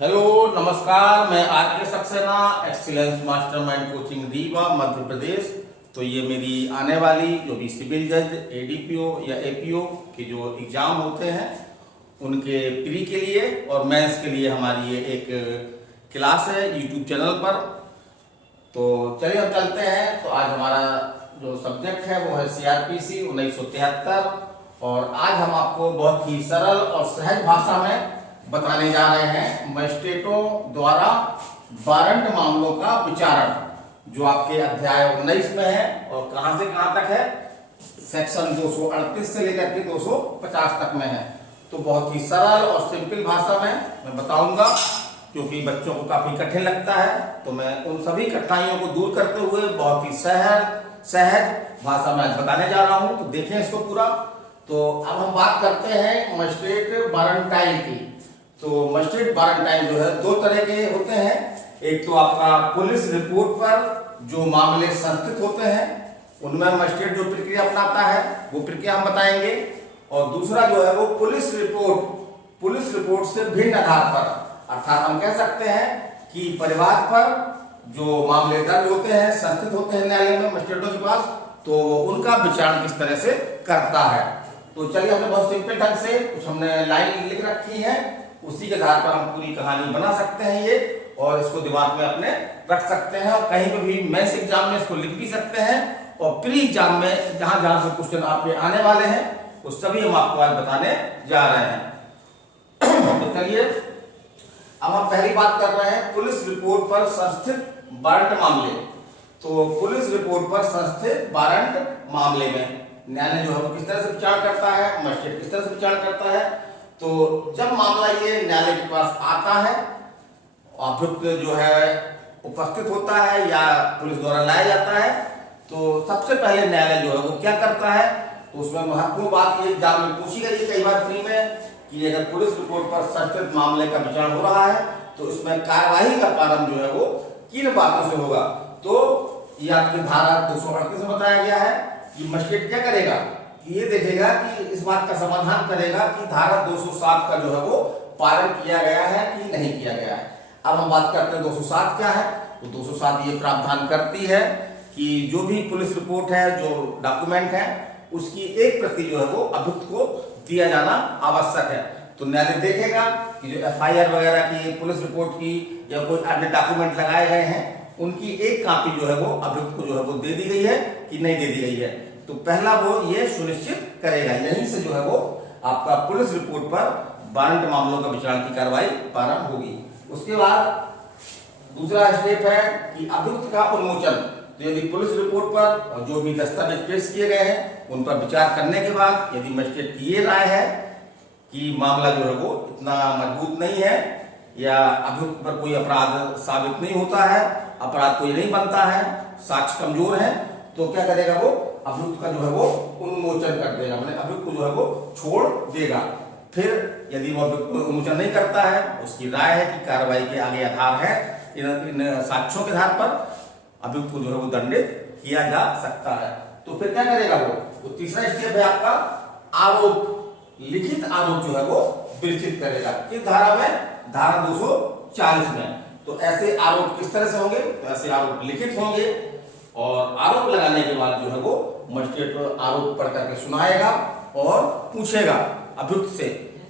Hello नमस्कार, मैं R K Saxena, excellence mastermind coaching Rewa Madhya Pradesh. तो ये मेरी आने वाली जो भी सिविल जज, एडीपीओ या एपीओ के जो एग्ज़ाम होते हैं उनके प्री के लिए और मेंस के लिए हमारी ये एक क्लास है यूट्यूब चैनल पर। तो चलिए हम चलते हैं। तो आज हमारा जो सब्जेक्ट है वो है सीआरपीसी 1973 और आज हम आपको बहुत ही सरल और सहज भाषा में बताने जा रहे हैं मजिस्ट्रेटों द्वारा वारंट मामलों का विचारण, जो आपके अध्याय 19 में है और कहां से कहां तक है, सेक्शन 238 से लेकर के 250 तक में है। तो बहुत ही सरल और सिंपल भाषा में मैं बताऊंगा, क्योंकि बच्चों को काफी कठिन लगता है। तो मैं उन सभी कठिनाइयों को दूर करते हुए बहुत ही सहज भाषा में आज बताने जा रहा हूं। तो देखें इसको पूरा। तो अब हम बात करते हैं मजिस्ट्रेट वारंटाइन की। तो मजिस्ट्रेट वारंटाइन जो है दो तरह के होते हैं। एक तो आपका पुलिस रिपोर्ट पर जो मामले संस्थित होते हैं उनमें मजिस्ट्रेट जो प्रक्रिया अपनाता है वो प्रक्रिया हम बताएंगे, और दूसरा जो है वो पुलिस रिपोर्ट से भिन्न आधार पर, अर्थात हम कह सकते हैं कि परिवार पर जो मामले दर्ज होते हैं, संस्थित होते हैं न्यायालय में मजिस्ट्रेटों के पास, तो उनका विचारण किस तरह से करता है। तो चलिए, हमने बहुत सिंपल ढंग से कुछ हमने लाइन लिख रखी है, उसी के आधार पर हम पूरी कहानी बना सकते हैं ये, और इसको दिमाग में अपने रख सकते हैं और कहीं पे भी मेंस एग्जाम में इसको लिख भी सकते हैं, और प्री एग्जाम में जहां जहां से क्वेश्चन आपके आने वाले हैं वो सभी हम आपको आज बताने जा रहे हैं। तो चलिए, अब हम पहली बात कर रहे हैं पुलिस रिपोर्ट पर संस्थित वारंट मामले। तो पुलिस रिपोर्ट पर संस्थित वारंट मामले में न्यायालय जो है वो किस तरह से विचार करता है, मजिस्ट्रेट किस तरह से विचार करता है। तो जब मामला ये न्यायालय के पास आता है, अभियुक्त जो है उपस्थित होता है या पुलिस द्वारा लाया जाता है, तो सबसे पहले न्यायालय जो है वो क्या करता है। तो उसमें महत्वपूर्ण बात ये एग्जाम में पूछी गई है कई बार प्री में कि अगर पुलिस रिपोर्ट पर संस्थित मामले का विचारण हो रहा है तो इसमें कार्यवाही का प्रारंभ जो है वो किन बातों से होगा। तो ये आपकी धारा 238 में बताया गया है कि मजिस्ट्रेट क्या करेगा, ये देखेगा कि इस बात का समाधान करेगा कि धारा 207 का जो है वो पालन किया गया है कि नहीं किया गया है। अब हम बात करते हैं 207 क्या है। तो 207 ये प्रावधान करती है कि जो भी पुलिस रिपोर्ट है, जो डॉक्यूमेंट है, उसकी एक प्रति जो है वो अभियुक्त को दिया जाना आवश्यक है। तो न्यायालय देखेगा कि जो एफआईआर वगैरह की, पुलिस रिपोर्ट की या कोई अन्य डॉक्यूमेंट लगाए गए हैं, उनकी एक कॉपी जो है वो अभियुक्त को जो है वो दे दी गई है कि नहीं दे दी गई है। तो पहला वो ये सुनिश्चित करेगा, यहीं से जो है वो आपका पुलिस रिपोर्ट पर वारंट मामलों का विचारण की कार्रवाई प्रारंभ होगी। उसके बाद दूसरा स्टेप है कि अभियुक्त का उन्मोचन। तो यदि पुलिस रिपोर्ट पर और जो भी दस्तावेज पेश किए गए हैं उन पर विचार करने के बाद यदि मजिस्ट्रेट की ये राय है कि मामला जो है वो इतना मजबूत नहीं है या अभियुक्त पर कोई अपराध साबित नहीं होता है, अपराध कोई नहीं बनता है, साक्ष्य कमजोर है, तो क्या करेगा वो अभियुक्त का जो है वो उन्मोचन कर देगा, मतलब अभियुक्त को जो है वो छोड़ देगा। फिर यदि वो अभियुक्त उन्मोचन नहीं करता है, उसकी राय है कि कार्रवाई के आगे आधार है, इन साक्ष्यों के आधार पर अभियुक्त को जो है वो दंडित किया जा सकता है। तो फिर क्या करेगा वो, तो तीसरा स्टेप है आपका आरोप, लिखित आरोप जो है वो विरचित करेगा। किस धारा में, धारा 240 में। तो ऐसे आरोप किस तरह से होंगे, तो ऐसे आरोप लिखित होंगे, और आरोप लगाने के बाद जो है वो मजिस्ट्रेट आरोप पढ़ करके सुनाएगा और पूछेगा अभियुक्त से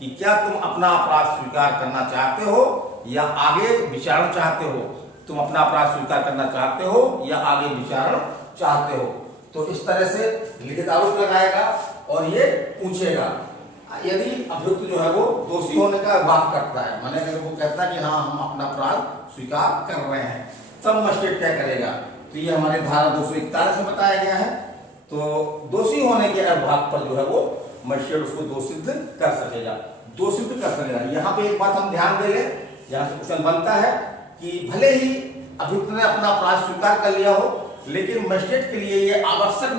कि क्या तुम अपना अपराध स्वीकार करना चाहते हो या आगे विचारण चाहते हो, तुम अपना अपराध स्वीकार करना चाहते हो या आगे विचारण चाहते हो। तो इस तरह से लिखित आरोप लगाएगा और ये पूछेगा। यदि अभियुक्त जो है वो दोषी होने का वाद करता है, माने अगर वो कहता है कि हाँ हम अपना अपराध स्वीकार कर रहे हैं, तब मजिस्ट्रेट क्या करेगा। तो ये हमारे धारा 241 में बताया गया है। तो दोषी होने के भाग पर जो है वो मजिस्ट्रेट उसको दोषित कर सकेगा, यहाँ पे एक बात हम ध्यान दे लें, यहाँ से क्वेश्चन बनता है कि भले ही अभियुक्त ने अपना अपराध स्वीकार कर लिया हो, लेकिन मजिस्ट्रेट के लिए ये आवश्यक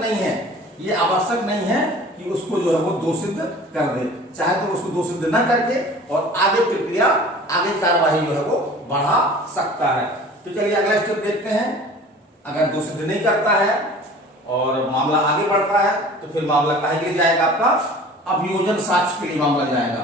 नहीं है कि उसको जो है वो दोषित कर दे, चाहे तो उसको दोषित न करके और आगे प्रक्रिया, आगे कार्यवाही जो है वो बढ़ा सकता है। तो चलिए अगला स्टेप देखते हैं। अगर दोषित नहीं करता है और मामला आगे बढ़ता है तो फिर मामला काहे के लिए जाएगा, आपका अभियोजन साक्ष्य के लिए मामला जाएगा।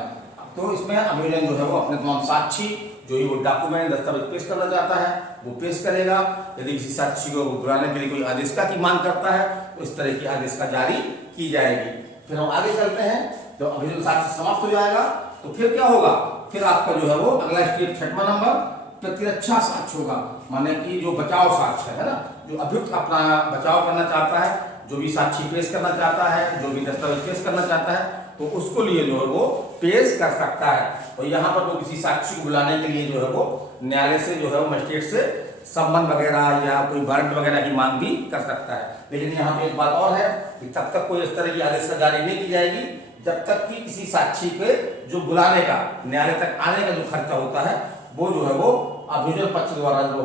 तो इसमें अभियोजन जो है वो अपने तमाम साक्षी जो ही वो डॉक्यूमेंट दस्तावेज पेश करना चाहता है वो पेश करेगा। यदि किसी साक्षी को बुलाने के लिए कोई आदेशिका की मांग करता है तो इस तरह की आदेशिका जारी की जाएगी। फिर हम आगे चलते हैं। जब अभियोजन साक्ष्य समाप्त हो जाएगा तो फिर क्या होगा, फिर आपका जो है वो अगला स्टेप 6वां नंबर प्रतिरक्षा साक्ष्य होगा, माने कि जो बचाव साक्ष्य है ना, जो अभियुक्त अपना बचाव करना चाहता है, जो भी साक्षी पेश करना चाहता है, जो भी दस्तावेज पेश करना चाहता है, तो उसको लिए जो है वो पेश कर सकता है। और यहाँ पर तो किसी साक्षी को बुलाने के लिए जो है वो न्यायालय से जो है वो मजिस्ट्रेट से संबंध वगैरह या कोई वारंट वगैरह की मांग भी कर सकता है। लेकिन यहाँ पे एक बात और है कि तब तक कोई इस तरह की आदेश जारी नहीं की जाएगी जब तक कि किसी साक्षी के जो बुलाने का, न्यायालय तक आने का जो खर्चा होता है वो जो है वो अभियोजन पक्ष द्वारा जो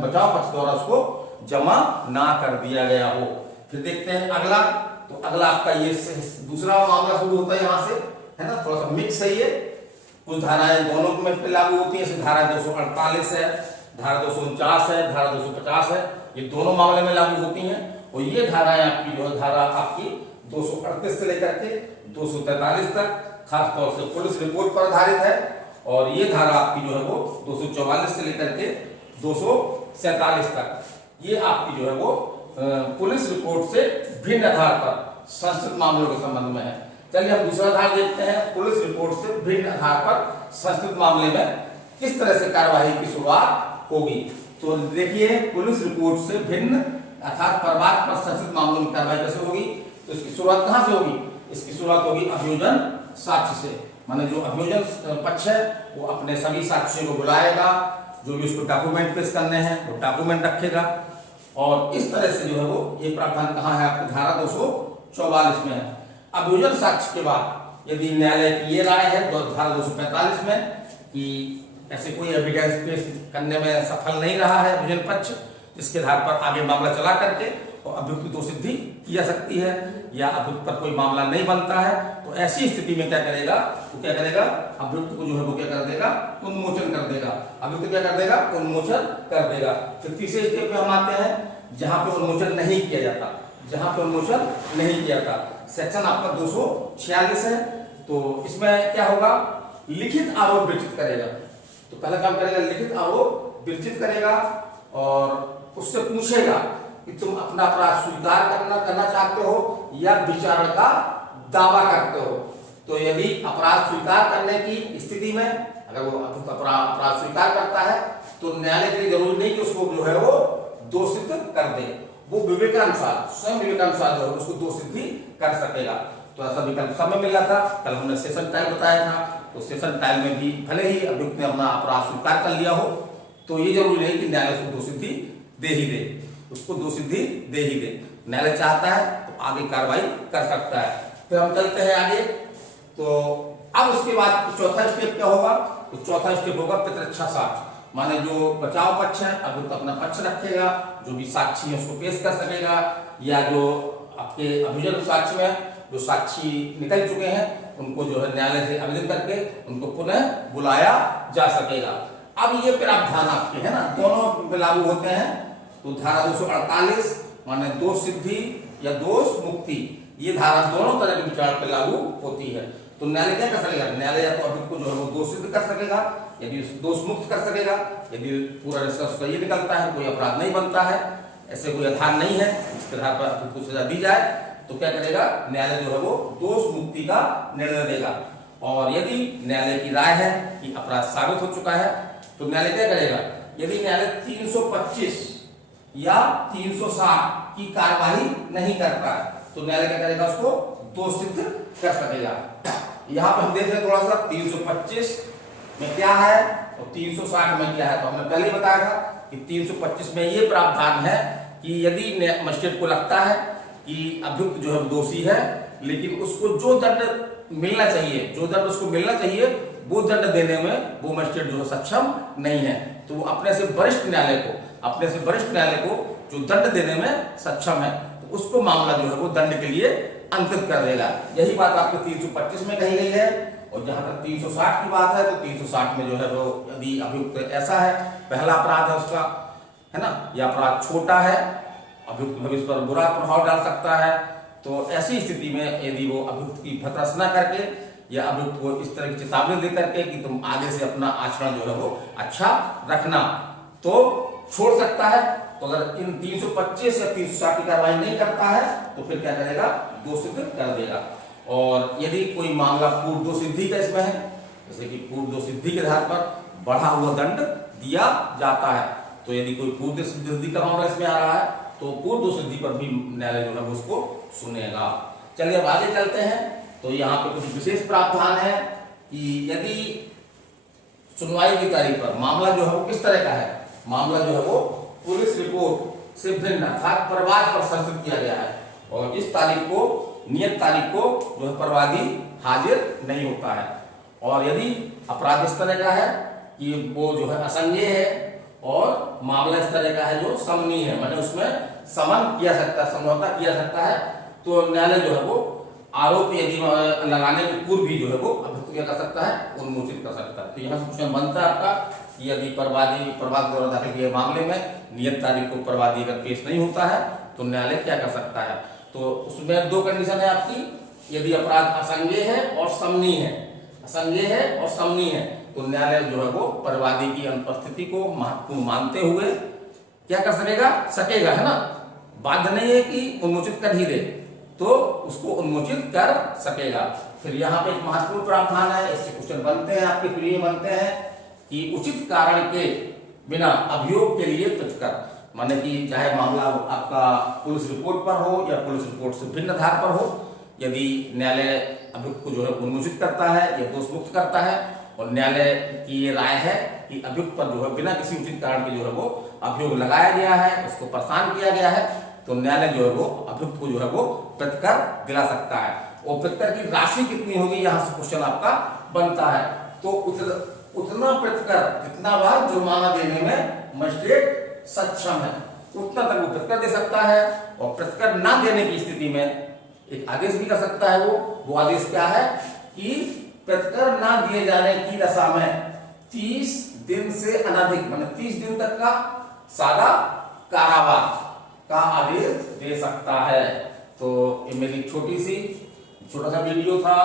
बचाव पक्ष द्वारा उसको जमा ना कर दिया गया हो। फिर देखते हैं अगला। तो अगला आपका ये दूसरा मामला शुरू होता है यहाँ से, है ना, थोड़ा सा मिक्स है ये। कुछ धाराएं दोनों में पे लागू होती है, धारा 248 है, धारा 249 है, धारा 250 है, ये दोनों मामले में लागू होती हैं। और ये धाराएं आपकी जो है धारा आपकी 238 से लेकर के 243 तक खासतौर से पुलिस रिपोर्ट पर आधारित है। और ये धारा आपकी जो है वो 244 से लेकर के 247 तक ये आपकी जो है वो पुलिस रिपोर्ट से भिन्न आधार पर संस्कृत मामलों के संबंध में है। चलिए हम दूसरा आधार देखते हैं। पुलिस रिपोर्ट से भिन्न आधार पर संस्कृत मामले में किस तरह से कार्यवाही की शुरुआत होगी। तो देखिए पुलिस रिपोर्ट से भिन्न अर्थात प्रवाद पर संस्कृत मामलों में कार्रवाई कैसे होगी। तो इसकी शुरुआत कहाँ से होगी, इसकी शुरुआत होगी अभियोजन साक्ष्य से। माने जो अभियोजन पक्ष है वो अपने सभी साक्षियों को बुलाएगा, जो भी उसको डॉक्यूमेंट पेश करने हैं वो डॉक्यूमेंट रखेगा। और इस तरह से जो है वो ये प्रावधान कहाँ है आपकी धारा 244 में है। अभियोजन साक्ष्य के बाद यदि न्यायालय की ये राय है तो धारा 245 में कि ऐसे कोई एविडेंस पेश करने में सफल नहीं रहा है अभियोजन पक्ष, जिसके आधार पर आगे मामला चला करके और अभियुक्त की दोषसिद्धि की जा सकती है, या अभियुक्त पर कोई मामला नहीं बनता है, तो ऐसी स्थिति में क्या करेगा, तो क्या करेगा अभियुक्त को जो है वो क्या कर देगा, उन्मोचन कर देगा। अभियुक्त क्या कर देगा, उन्मोचन कर देगा। फिर तीसरे स्टेप पे हम आते हैं जहां पे उन्मोचन नहीं किया जाता, जहां पे उन्मोचन नहीं किया जाता। सेक्शन आपका 246 है। तो इसमें क्या होगा, लिखित आरोप विरचित करेगा। तो पहला काम करेगा लिखित आरोप विरचित करेगा और उससे पूछेगा कि तुम अपना अपराध स्वीकार करना चाहते हो या विचारण का दावा करते हो। तो यदि अपराध स्वीकार करने की स्थिति में अगर वो अपराध स्वीकार करता है तो न्यायालय के लिए जरूरी नहीं कि उसको जो है वो दोषित कर दे, वो विवेकानुसार स्वयं विवेकानुसार जो है उसको दोषित भी कर सकेगा। तो ऐसा विकल्प सब में मिल रहा था। कल हमने सेशन टाइम बताया था, तो सेशन टाइम में भी भले ही अभियुक्त ने अपना अपराध स्वीकार कर लिया हो तो ये जरूरी नहीं कि न्यायालय उसको दोषिद्धि दे ही दे, उसको दोषिद्धि दे ही दे। न्यायालय चाहता है तो आगे कार्रवाई कर सकता है। फिर हम चलते हैं आगे। तो अब उसके बाद चौथा स्टेप क्या होगा, तो चौथा स्टेप होगा प्रतिरक्षा साक्ष्य। माने जो बचाव पक्ष है अभियुक्त अपना पक्ष रखेगा, जो भी साक्षी है उसको पेश कर सकेगा, या जो आपके अभियोजन साक्ष्य में जो साक्षी निकल चुके हैं उनको जो है न्यायालय से आवेदन करके उनको पुनः बुलाया जा सकेगा। अब ये प्रावधान आपके है ना दोनों पे लागू होते हैं। तो धारा 248 माने दोष सिद्धि या दोष मुक्ति, ये धारा दोनों तरह के विचार पे लागू होती है। तो न्यायालय क्या कर सकेगा, न्यायालय या तो अभियुक्त को जो है वो दोष सिद्ध कर सकेगा, यदि दोष मुक्त कर सकेगा, यदि पूरा निष्कर्ष ये निकलता है कोई अपराध नहीं बनता है, ऐसे कोई आधार नहीं है इसके आधार पर अभियुक्त को सजा दी जाए, तो क्या करेगा न्यायालय जो है वो दोष मुक्ति का निर्णय देगा। और यदि न्यायालय की राय है कि अपराध साबित हो चुका है तो न्यायालय क्या करेगा, यदि न्यायालय 325 या 360 की कार्यवाही नहीं करता है तो न्यायालय क्या करेगा, उसको दोष सिद्ध कर सकेगा। यहाँ पे हम देख रहे हैं थोड़ा सा 325 में क्या है और 360 में क्या है। तो हमने पहले ही बताया था कि 325 में ये प्रावधान है कि यदि मजिस्ट्रेट को लगता है कि अभियुक्त जो है दोषी है लेकिन उसको जो दंड मिलना चाहिए, जो दंड उसको मिलना चाहिए वो दंड देने में वो मजिस्ट्रेट जो है सक्षम नहीं है, तो वो अपने से वरिष्ठ न्यायालय को जो दंड देने में सक्षम है तो उसको मामला जो है वो दंड के लिए अंकित कर देगा। यही बात आपके 325 में कही गई है। और जहां तक 360 की बात है तो 360 में जो है वो यदि अभियुक्त ऐसा है, पहला अपराध है उसका, है ना, या अपराध छोटा है, अभियुक्त भविष्य पर बुरा प्रभाव डाल सकता है, तो ऐसी स्थिति में यदि वो अभियुक्त की भर्त्सना करके या अभियुक्त को इस तरह की चेतावनी दे करके कि तुम आगे से अपना आचरण जो है वो अच्छा रखना, तो छोड़ सकता है। तो अगर इन 325 या 360 की कार्रवाई नहीं करता है तो फिर क्या करेगा, दोष सिद्ध कर देगा। और यदि कोई मामला पूर्व दोष सिद्धि का इसमें है, जैसे कि पूर्व दोष सिद्धि के आधार पर बढ़ा हुआ दंड दिया जाता है, तो यदि कोई पूर्व दोष सिद्धि का मामला इसमें आ रहा है तो पूर्व दोष सिद्धि पर भी न्यायालय जो है उसको सुनेगा। चलिए अब आगे चलते हैं। तो यहाँ पे कुछ विशेष प्रावधान है कि यदि सुनवाई की तारीख पर मामला जो है वो किस तरह का है, मामला जो है वो पुलिस रिपोर्ट से भिन्न अर्थात परवाद पर संरक्षित किया गया है और इस तारीख को, नियत तारीख को जो है परवादी हाजिर नहीं होता है, और यदि अपराध इस तरह का है कि वो जो है असंज्ञेय है और मामला इस तरह का है जो समनीय है, मतलब उसमें समन किया सकता है, समझौता किया सकता है, तो न्यायालय जो है वो आरोप यदि लगाने के पूर्व भी जो है वो अभियुक्त क्या कर सकता है, उन्मोचित कर सकता है। तो यहाँ से क्वेश्चन बनता है आपका कि यदि प्रवाद द्वारा दाखिल किए मामले में नियत तारीख को प्रवादी अगर पेश नहीं होता है तो न्यायालय क्या कर सकता है। तो उसमें दो कंडीशन है आपकी, यदि अपराध असंज्ञेय है और समनीय है, असंज्ञेय है और समनीय है, तो न्यायालय जो है वो प्रवादी की अनुपस्थिति को महत्वपूर्ण मानते हुए क्या कर सकेगा, है ना, बाध्य नहीं है कि उन्मोचित कर ही दे, तो उसको उन्मोचित कर सकेगा। फिर यहाँ पे एक महत्वपूर्ण प्रावधान है, इससे क्वेश्चन बनते हैं आपके प्रिय बनते हैं कि उचित कारण के बिना अभियोग के लिए प्रतिकर, माने कि चाहे मामला आपका पुलिस रिपोर्ट पर हो या पुलिस रिपोर्ट से भिन्न आधार पर हो, यदि न्यायालय अभियुक्त को जो है उन्मोचित करता है या दोष मुक्त करता है और न्यायालय की ये राय है कि अभियुक्त पर जो है बिना किसी उचित कारण के जो है वो अभियोग लगाया गया है, उसको परेशान किया गया है, तो न्यायालय जो है वो अभियुक्त को जो है वो प्रतिकर दिला सकता है। और प्रतिकर की राशि कितनी होगी, यहाँ से क्वेश्चन आपका बनता है। तो उतना प्रतिकर जितना बार जुर्माना देने में मजिस्ट्रेट सक्षम है उतना तक वो प्रतिकर दे सकता है, और प्रतिकर ना देने की स्थिति में एक आदेश भी कर सकता है। वो आदेश क्या है कि प्रतिकर ना दिए जाने की दशा में 30 दिन से अनधिक माने 30 दिन तक का सादा कारावास का आदेश दे सकता है। तो ये मेरी छोटा सा वीडियो था,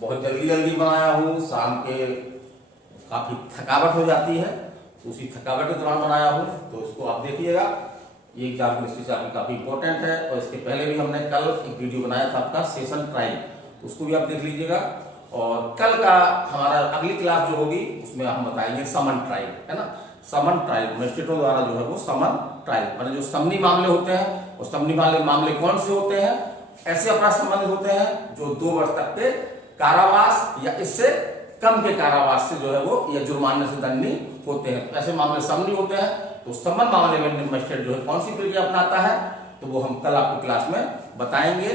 बहुत जल्दी बनाया हूँ, शाम के काफी थकावट हो जाती है, तो उसी थकावट के दौरान बनाया हूँ, तो इसको आप देखिएगा। ये एग्जाम की दृष्टि से आपकी काफी इंपॉर्टेंट है। और इसके पहले भी हमने कल एक वीडियो बनाया था आपका सेशन ट्रायल, तो उसको भी आप देख लीजिएगा। और कल का हमारा अगली क्लास जो होगी उसमें हम बताएंगे समन ट्रायल, है ना, समन ट्रायल मजिस्ट्रेटों द्वारा जो है वो समन ट्रायल, मतलब जो समनी मामले होते हैं, और समनी मामले कौन से होते हैं, ऐसे अपराध संबंधित होते हैं जो 2 वर्ष तक के कारावास या इससे कम के कारावास से जो है वो या जुर्माने से दंडनीय होते हैं। ऐसे मामले समनी होते हैं। तो समन मामले में मजिस्ट्रेट जो है कौन सी प्रक्रिया अपनाता है, तो वो हम कल आपको क्लास में बताएंगे।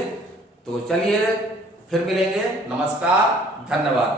तो चलिए फिर मिलेंगे, नमस्कार, धन्यवाद।